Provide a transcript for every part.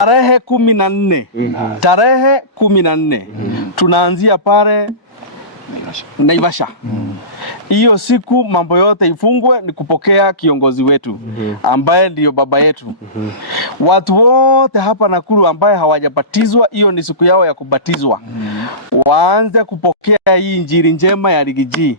Tarehe 14 tarehe 14 tunaanzia pale Naivasha. Hiyo siku mambo yote ifungwe, ni kupokea kiongozi wetu ambaye ndio baba yetu. Watu wote hapa Nakuru ambaye hawajabatizwa, hiyo ni siku yao ya kubatizwa. Waanze kupokea hii injili njema ya Rigiji,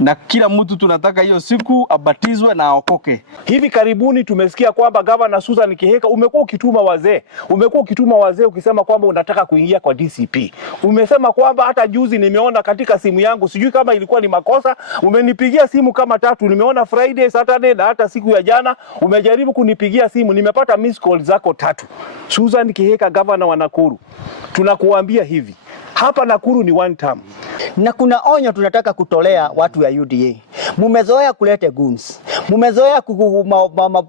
na kila mtu tunataka hiyo siku abatizwe na aokoke. Hivi karibuni tumesikia kwamba Governor Susan Kihika umekuwa ukituma wazee ukisema kwamba unataka kuingia kwa DCP. Umesema kwamba hata juzi nimeona katika simu yangu, sijui kama ilikuwa ni makosa, umenipigia simu kama 3, nimeona Friday, Saturday na hata siku ya jana umejaribu kunipigia simu, nimepata miss call zako 3. Susan Kihika, Governor wa Nakuru, tunakuambia hivi, hapa Nakuru ni one term. Na kuna onyo tunataka kutolea watu ya UDA. Mumezoea kulete goons. Mumezoea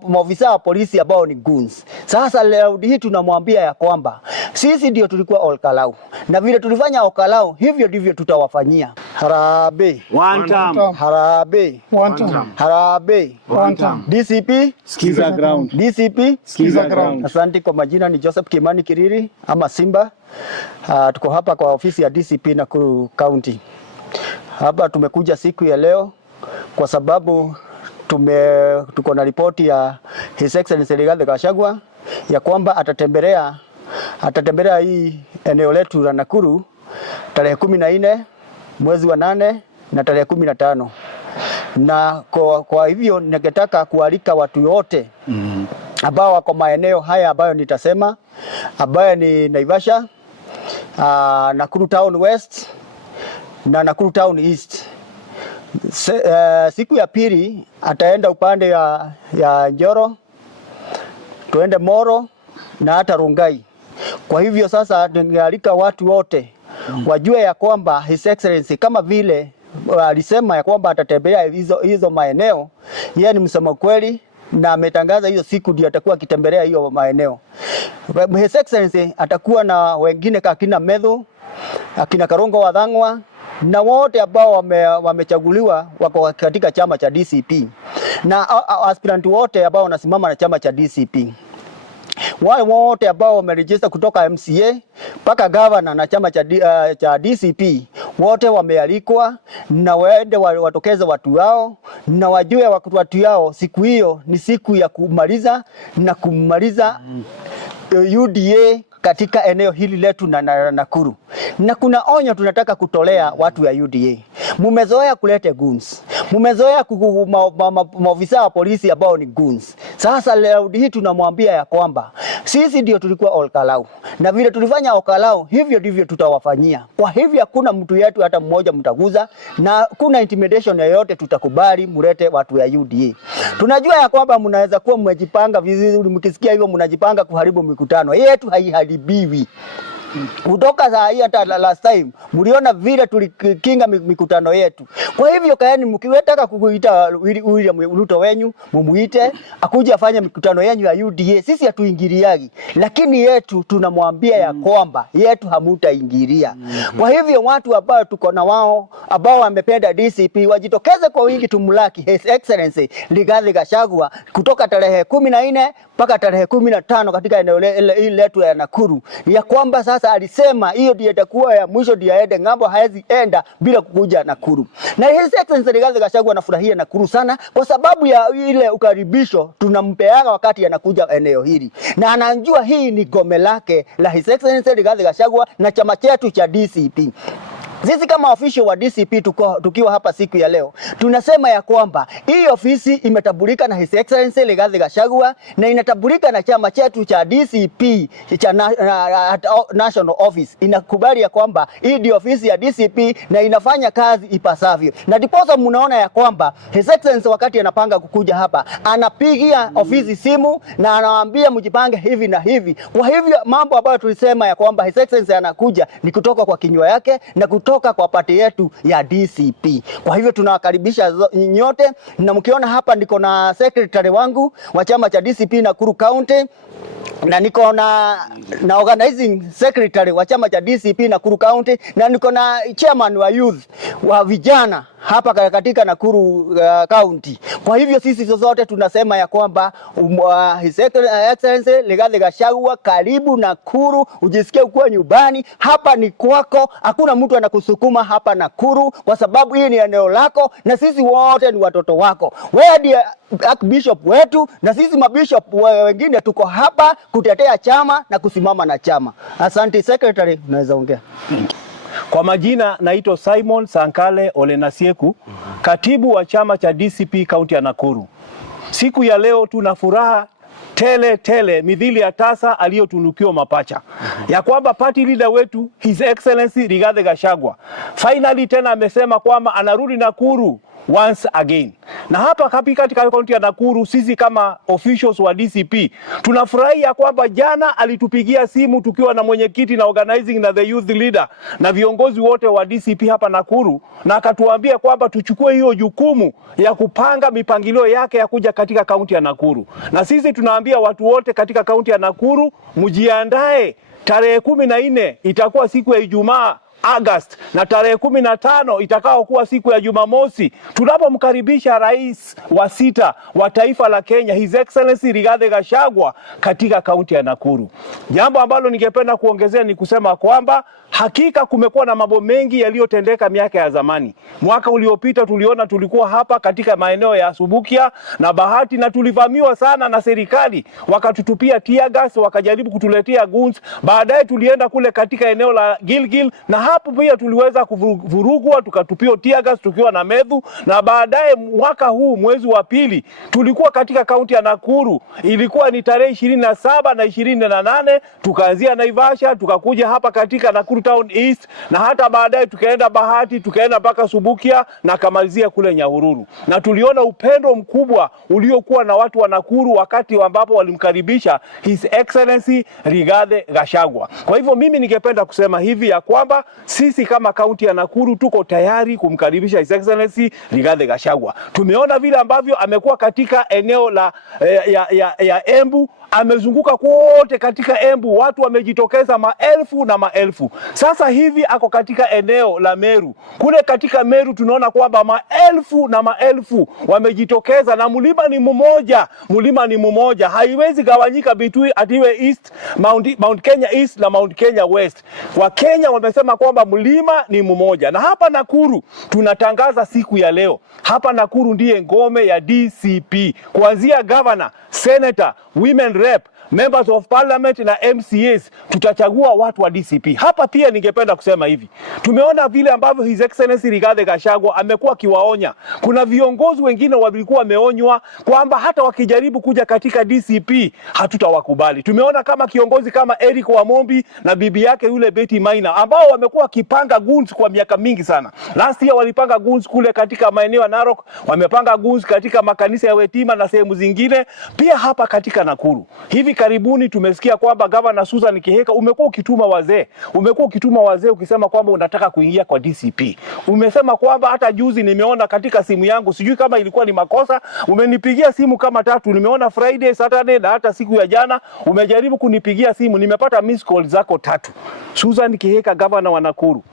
maofisa wa polisi ambao ni goons. Sasa leo hii tunamwambia ya kwamba sisi ndio tulikuwa Olkalau. Na vile tulifanya Olkalau, hivyo ndivyo tutawafanyia. Harambee. One term. Harambee. One term. Harambee. One term. DCP. Skiza ground. DCP. Skiza ground. Asante. Kwa majina ni Joseph Kimani Kiriri ama Simba. Tuko hapa kwa ofisi ya DCP Nakuru County. Hapa tumekuja siku ya leo kwa sababu tuko na ripoti ya His Excellency Rigathi Gachagua ya kwamba atatembelea hii eneo letu la Nakuru tarehe 14 mwezi wa 8 na tarehe 15. Na kwa hivyo ningetaka kualika watu wote ambao wako maeneo haya ambayo nitasema, ambayo ni Naivasha, Nakuru Town West na Nakuru Town East. Siku ya pili ataenda upande ya Njoro, tuende Moro na hata Rongai. Kwa hivyo sasa ningealika watu wote wajue ya kwamba His Excellency kama vile alisema ya kwamba atatembea hizo maeneo, yeye ni msema kweli na ametangaza hiyo siku ndio atakuwa akitembelea hiyo maeneo. His Excellency atakuwa na wengine kakina Medhu, akina Karongo Wathang'wa na wote ambao wamechaguliwa wako katika chama cha DCP na aspirant wote ambao wanasimama na chama cha DCP. Wale wote ambao wameregister kutoka MCA mpaka governor na chama cha DCP wote wamealikwa, na waende watokeze watu wao na wajue watu wao siku hiyo ni siku ya kumaliza UDA katika eneo hili letu na Nakuru. Na kuna onyo tunataka kutolea watu ya UDA. Mumezoea kulete goons. Mumezoea maofisa wa polisi ambao ni goons. Sasa leo hii tunamwambia ya kwamba sisi ndio tulikuwa Olkalau. Na vile tulifanya Olkalau, hivyo ndivyo tutawafanyia. Kwa hivyo hakuna mtu yetu hata mmoja mtaguza, na kuna intimidation yoyote tutakubali mulete watu ya UDA. Tunajua ya kwamba mnaweza kuwa mmejipanga vizuri, mkisikia hivyo mnajipanga kuharibu mikutano yetu. Haiharibiwi. Kutoka saa hii hata last time mliona vile tulikinga mikutano yetu. Kwa hivyo kaeni, mkiwetaka kukuita William Ruto wenyu mumuite akuje afanye mikutano yenu ya UDA, sisi hatuingiliagi, lakini yetu tunamwambia ya kwamba yetu hamutaingilia. Kwa hivyo watu ambao tuko na wao ambao wamependa DCP wajitokeze kwa wingi, tumlaki His Excellency Rigathi Gachagua kutoka tarehe 14 mpaka tarehe 15 katika eneo hili letu ya Nakuru, ya kwamba sasa alisema hiyo ndio itakuwa ya mwisho, ndio aende ng'ambo, haezi enda bila kukuja Nakuru. Na His Excellency Rigathi Gachagua anafurahia Nakuru sana kwa sababu ya ile ukaribisho tunampeaga wakati anakuja eneo hili, na anajua hii ni gome lake la His Excellency Rigathi Gachagua na chama chetu cha DCP. Sisi kama official wa DCP tukiwa hapa siku ya leo, tunasema ya kwamba hii ofisi imetambulika na His Excellency Rigathi Gachagua na inatambulika na chama chetu cha DCP cha National Office. Inakubali ya kwamba hii ndio ofisi ya DCP na inafanya kazi ipasavyo. Na ndiposa mnaona ya kwamba His Excellency wakati anapanga kukuja hapa, anapigia ofisi simu na anawaambia mjipange hivi na hivi. Kwa hivyo mambo ambayo tulisema ya kwamba His Excellency anakuja ni kutoka kwa kinywa yake na kutoka kwa pati yetu ya DCP. Kwa hivyo tunawakaribisha nyote, na mkiona hapa niko na secretary wangu wa chama cha DCP Nakuru County, na niko na organizing secretary wa chama cha DCP Nakuru County, na niko na chairman wa youth wa vijana hapa katika Nakuru County. Kwa hivyo sisi zote tunasema ya kwamba His Excellency Rigathi Gachagua, karibu Nakuru, ujisikie ukiwa nyumbani. Hapa ni kwako, hakuna mtu anakusukuma hapa Nakuru, kwa sababu hii ni eneo lako na sisi wote ni watoto wako. Wewe ndiye Archbishop wetu na sisi mabishop wengine tuko hapa kutetea chama na kusimama na chama. Asante Secretary, unaweza ongea. Kwa majina naitwa Simon Sankale Ole Nasieku, katibu wa chama cha DCP kaunti ya Nakuru. Siku ya leo tuna furaha tele midhili ya tasa aliyotunukiwa mapacha, ya kwamba party leader wetu His Excellency Rigathi Gachagua finally tena amesema kwamba anarudi Nakuru once again. Na hapa katika kaunti ya Nakuru, sisi kama officials wa DCP tunafurahia kwamba jana alitupigia simu tukiwa na mwenyekiti na organizing na the youth leader na viongozi wote wa DCP hapa Nakuru, na akatuambia kwamba tuchukue hiyo jukumu ya kupanga mipangilio yake ya kuja katika kaunti ya Nakuru. Na sisi tunaambia watu wote katika kaunti ya Nakuru, mjiandae, tarehe 14 itakuwa siku ya Ijumaa August, na tarehe 15 itakao kuwa siku ya Jumamosi, tunapomkaribisha rais wa 6 wa taifa la Kenya His Excellency Rigathi Gachagua katika kaunti ya Nakuru. Jambo ambalo ningependa kuongezea ni kusema kwamba hakika kumekuwa na mambo mengi yaliyotendeka miaka ya zamani. Mwaka uliopita tuliona tulikuwa hapa katika maeneo ya Subukia na Bahati na tulivamiwa sana na serikali, wakatutupia tear gas, wakajaribu kutuletea guns. Baadaye tulienda kule katika eneo la Gilgil na hapo pia tuliweza kuvurugwa, tukatupia tear gas tukiwa na medhu. Na baadaye mwaka huu mwezi wa pili tulikuwa katika kaunti ya Nakuru, ilikuwa ni tarehe 27 na 28, tukaanzia Naivasha tukakuja hapa katika Nakuru Town East, na hata baadaye tukaenda Bahati, tukaenda mpaka Subukia na kamalizia kule Nyahururu. Na tuliona upendo mkubwa uliokuwa na watu wa Nakuru wakati ambapo walimkaribisha His Excellency Rigathi Gachagua. Kwa hivyo mimi ningependa kusema hivi ya kwamba sisi kama kaunti ya Nakuru tuko tayari kumkaribisha His Excellency Rigathi Gachagua. Tumeona vile ambavyo amekuwa katika eneo la ya Embu, amezunguka kote katika Embu, watu wamejitokeza maelfu na maelfu. Sasa hivi ako katika eneo la Meru. Kule katika Meru tunaona kwamba maelfu na maelfu wamejitokeza, na mlima ni mmoja, haiwezi gawanyika between atiwe East, Mount Kenya East na Mount Kenya West. Wakenya wamesema kwamba mlima ni mmoja. Na hapa Nakuru tunatangaza siku ya leo, hapa Nakuru ndiye ngome ya DCP, kuanzia governor, senator, women rep, members of parliament na MCAs, tutachagua watu wa DCP. Hapa pia ningependa kusema hivi, tumeona vile ambavyo His Excellency Rigathi Gachagua amekuwa kiwaonya. Kuna viongozi wengine walikuwa wameonywa kwamba hata wakijaribu kuja katika DCP hatutawakubali. Tumeona kama kiongozi kama Eric Wamombi na bibi yake yule Betty Maina, ambao wamekuwa kipanga goons kwa miaka mingi sana. Last year walipanga goons kule katika maeneo ya Narok, wamepanga goons katika makanisa ya Wetima na sehemu zingine, pia hapa katika Nakuru. Hivi karibuni tumesikia kwamba Governor Susan Kihika umekuwa ukituma wazee ukisema kwamba unataka kuingia kwa DCP. Umesema kwamba hata juzi nimeona katika simu yangu, sijui kama ilikuwa ni makosa, umenipigia simu kama 3, nimeona Friday, Saturday na hata siku ya jana umejaribu kunipigia simu, nimepata miss call zako 3. Susan Kihika, Governor wa Nakuru,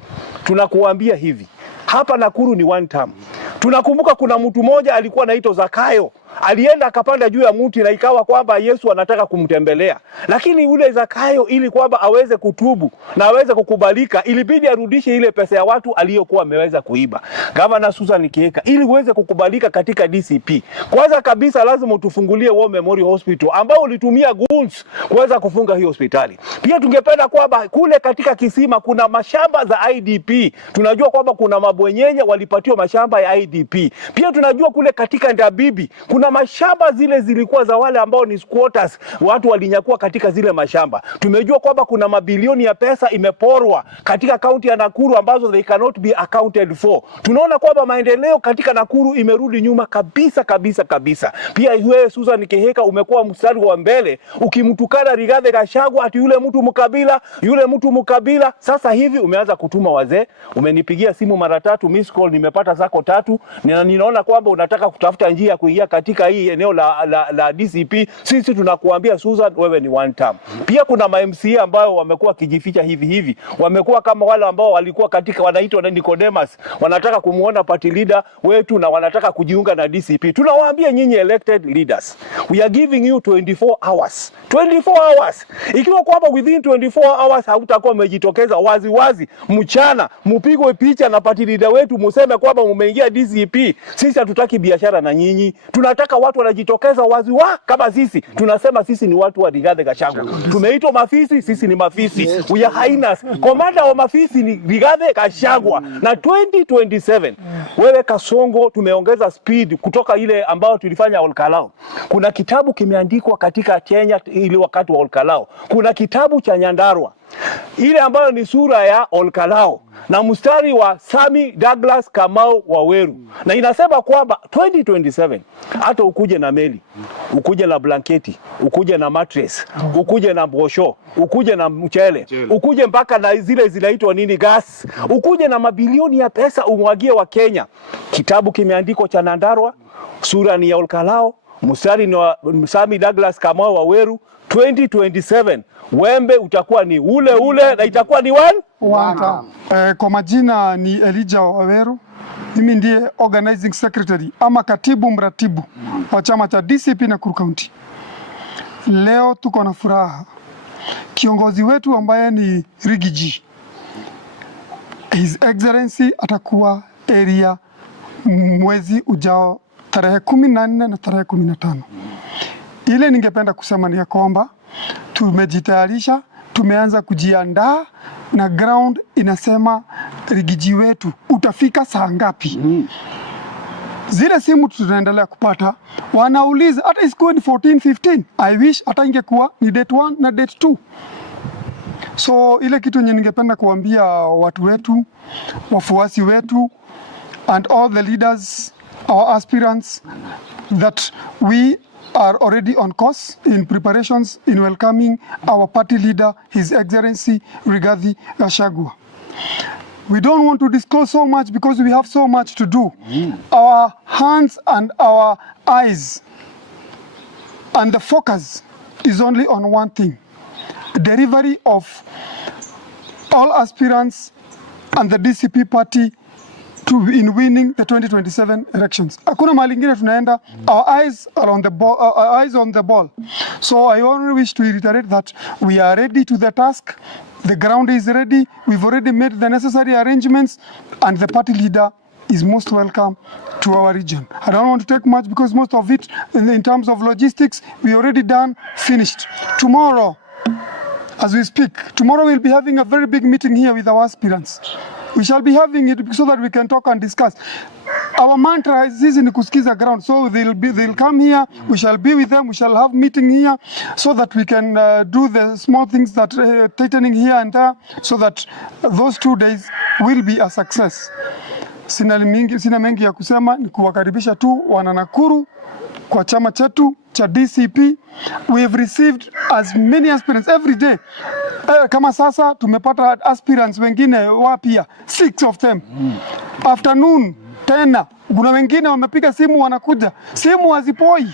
tunakuambia hivi, hapa Nakuru ni one term. Tunakumbuka kuna mtu mmoja alikuwa anaitwa Zakayo, alienda akapanda juu ya mti na ikawa kwamba Yesu anataka kumtembelea. Lakini yule Zakayo, ili kwamba aweze kutubu na aweze kukubalika, ilibidi arudishe ile pesa ya watu aliyokuwa ameweza kuiba. Governor Susan Kihika, ili uweze kukubalika katika DCP, kwanza kabisa lazima utufungulie War Memorial Hospital ambao ulitumia goons kuweza kufunga hiyo hospitali. Pia tungependa kwamba kule katika Kisima kuna mashamba za IDP. Tunajua kwamba kuna mabwenyenye walipatiwa mashamba ya IDP. Pia tunajua kule katika Ndabibi kuna mashamba zile zilikuwa za wale ambao ni squatters, watu walinyakua katika zile mashamba. Tumejua kwamba kuna mabilioni ya pesa imeporwa katika kaunti ya Nakuru ambazo they cannot be accounted for. Tunaona kwamba maendeleo katika Nakuru imerudi nyuma kabisa. Pia wewe Susan Kihika umekuwa mstari wa mbele ukimtukana Rigathi Gachagua ati yule mtu mkabila. Sasa hivi umeanza kutuma wazee, umenipigia simu mara 3, miss call nimepata zako 3, na ninaona kwamba unataka kutafuta njia ya kuingia katika katika hii eneo la DCP, sisi tunakuambia Susan, wewe ni one term. Pia kuna ma-MCA ambao wamekuwa kijificha hivi, wamekuwa kama wale ambao walikuwa katika wanaitwa na Nicodemus, wanataka kumuona party leader wetu na wanataka kujiunga na DCP. Tunawaambia nyinyi elected leaders, we are giving you 24 hours. 24 hours. Ikiwa kwamba within 24 hours hautakuwa umejitokeza wazi mchana, mpigwe picha na party leader wetu, museme kwamba mmeingia DCP, sisi hatutaki biashara na nyinyi. Tunataka watu wanajitokeza wazi kama sisi. Tunasema sisi ni watu wa Rigathi Gachagua. Tumeitwa mafisi, sisi ni mafisi. We are hyenas. Komanda wa mafisi ni Rigathi Gachagua. Na 2027 wewe Kasongo, tumeongeza speed kutoka ile ambao tulifanya Olkalao. Kuna kitabu kimeandikwa katika Kenya ili wakati wa Olkalao. Kuna kitabu cha Nyandarua ile ambayo ni sura ya Olkalao na mstari wa Sami Douglas Kamau Waweru, na inasema kwamba 2027 hata ukuje na meli, ukuje na blanketi, ukuje na mattress, ukuje na mbosho, ukuje na mchele, ukuje mpaka na zile zinaitwa nini, gas, ukuje na mabilioni ya pesa umwagie wa Kenya. Kitabu kimeandikwa cha Nyandarua, sura ni ya Olkalao, mstari ni wa Sami Douglas Kamau Waweru. 2027 wembe utakuwa ni ule na itakuwa ni one term. Kwa majina ni Elijah Waweru. Mimi ndiye organizing secretary ama katibu mratibu wa chama cha DCP Nakuru County. Leo tuko na furaha. Kiongozi wetu ambaye ni Rigiji, His Excellency atakuwa area mwezi ujao tarehe 14 na tarehe 15. Ile ningependa kusema ni kwamba tumejitayarisha, tumeanza kujiandaa na ground inasema Rigiji wetu utafika saa ngapi. Zile simu tunaendelea kupata, wanauliza hata isikuwe ni 14-15. I wish hata ingekuwa ni date 1 na date 2. So ile kitu yenye ningependa kuambia watu wetu, wafuasi wetu and all the leaders, our aspirants, that we are already on course in preparations in welcoming our party leader, His Excellency Rigathi Gachagua. We don't want to disclose so much because we have so much to do. Our hands and our eyes and the focus is only on one thing: delivery of all aspirants and the DCP party in winning the 2027 elections. Hakuna mahali ingine tunaenda. Our eyes are on the ball, our eyes on the ball. So I only wish to reiterate that we are ready to the task. The ground is ready. We've already made the necessary arrangements, and the party leader is most welcome to our region. I don't want to take much because most of it in terms of logistics we already done, finished. Tomorrow, as we speak, tomorrow we'll be having a very big meeting here with our aspirants. We shall be having it so that we can talk and discuss. Our mantra is this in kusikiza ground. So they'll come here, we shall be with them, we shall have meeting here so that we can do the small things that tightening here and there, so that those 2 days will be a success. Sina mengi ya kusema, ni kuwakaribisha tu wana Nakuru kwa chama chetu cha DCP. We have received as many aspirants every day. Kama sasa tumepata aspirants wengine wapya 6 of them. Afternoon tena kuna wengine wamepiga simu, wanakuja, simu hazipoi,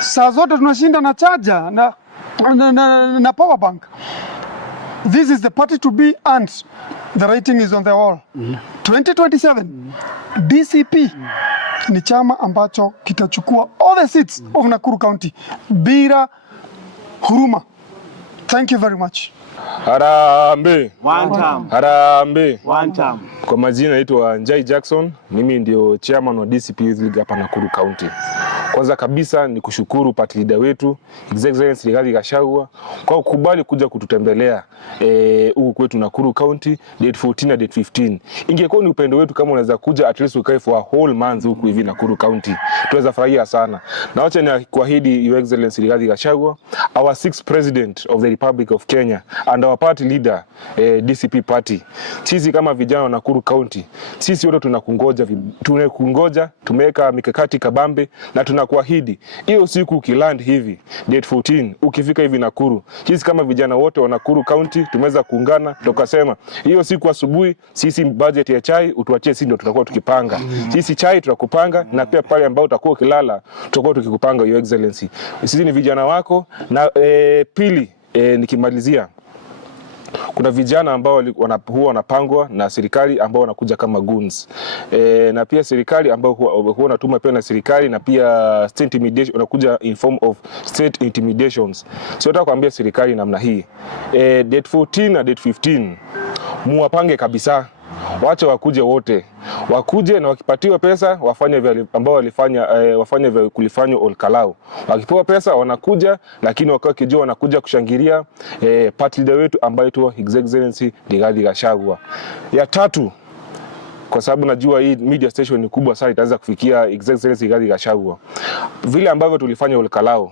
saa zote tunashinda na charger na power bank. This is the party to be, and the rating is on the wall. 2027 DCP ni chama ambacho kitachukua all the seats of Nakuru County bila huruma. Thank you very much. Harambe. One term. Harambe. One term. Kwa majina naitwa Njai Jackson, mimi ndio chairman wa DCP Youth League hapa Nakuru County. Kwanza kabisa ni kushukuru party leader wetu His Excellency Rigathi Gachagua kwa kukubali kuja kututembelea huku kwetu Nakuru County date 14 na date 15. Ingekuwa ni upendo wetu kama unaweza kuja at least ukae for a whole month huku hivi Nakuru County. Tunaweza furahia sana. Na wacha ni kuahidi Your Excellency Rigathi Gachagua, our 6th president of the Republic of Kenya and our party leader DCP party. Sisi kama vijana wa Nakuru County, sisi wote tunakungoja, tumeweka mikakati kabambe na tunakuahidi hiyo siku ukiland hivi date 14 ukifika hivi Nakuru, sisi kama vijana wote wa Nakuru County tumeweza kuungana tukasema hiyo siku asubuhi sisi budget ya chai utuachie, sisi ndio tutakuwa tukipanga. Sisi chai tutakupanga na pia pale ambao utakuwa ukilala tutakuwa tukikupanga, Your Excellency. Sisi ni vijana wako. Na pili, nikimalizia, kuna vijana ambao huwa wanapangwa na serikali ambao wanakuja kama goons. Na pia serikali ambao huwa wanatuma pia na serikali, na pia state intimidation, wanakuja in form of state intimidations. So nataka kuambia serikali namna hii, date 14 na date 15 muwapange kabisa. Wacha wakuje wote, wakuje na wakipatiwa pesa wafanye vile ambao walifanya, wafanye vile kulifanywa Olkalau. Wakipewa pesa wanakuja, lakini wakao kijua wanakuja kushangilia party leader wetu ambaye tu His Excellency Rigathi Gachagua. Ya tatu, kwa sababu najua hii media station ni kubwa sana, itaweza kufikia His Excellency Rigathi Gachagua. Vile ambavyo tulifanya Olkalau,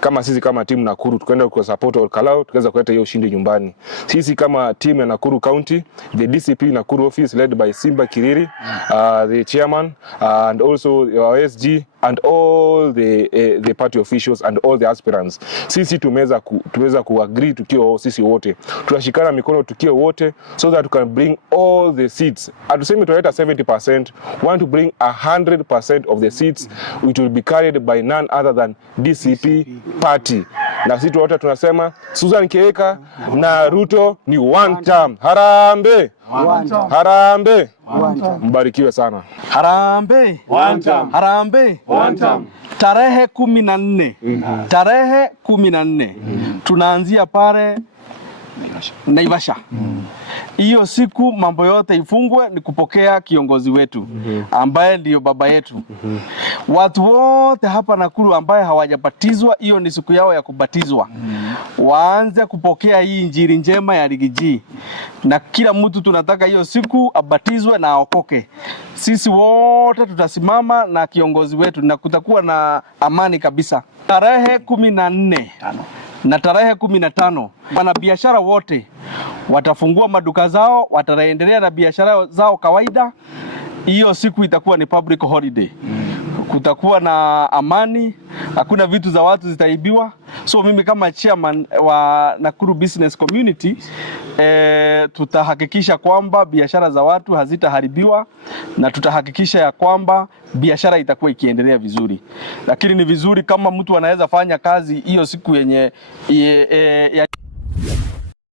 kama sisi kama timu Nakuru tukaenda kwa support Olkalau, tukaweza kuleta hiyo ushindi nyumbani. Sisi kama team ya Nakuru County, the DCP Nakuru office led by Simba Kiriri, the chairman, and also our SG and all the party officials and all the aspirants. Sisi tumeweza kuagree tukio sisi wote. Tunashikana mikono tukio wote so that we can bring all the seats. Atuseme tuleta 70%, want to bring 100% of the seats, which will be carried by none other than DCP party. Na sisi wote tunasema Susan Kihika na Ruto ni one term. Harambe! Harambe! Mbarikiwe sana. Harambe! Harambe! Tarehe 14. Tarehe 14. Tunaanzia pale Naivasha. Hiyo siku mambo yote ifungwe, ni kupokea kiongozi wetu ambaye ndio baba yetu. Watu wote hapa Nakuru ambaye hawajabatizwa, hiyo ni siku yao ya kubatizwa. Waanze kupokea hii injili njema ya Rigiji. Na kila mtu tunataka hiyo siku abatizwe na aokoke. Sisi wote tutasimama na kiongozi wetu na kutakuwa na amani kabisa. Tarehe 14 na tarehe 15 wanabiashara wote watafungua maduka zao, wataendelea na biashara zao kawaida. Hiyo siku itakuwa ni public holiday. Kutakuwa na amani, hakuna vitu za watu zitaibiwa. So mimi kama chairman wa Nakuru Business Community, tutahakikisha kwamba biashara za watu hazitaharibiwa, na tutahakikisha ya kwamba biashara itakuwa ikiendelea vizuri. Lakini ni vizuri kama mtu anaweza fanya kazi hiyo siku yenye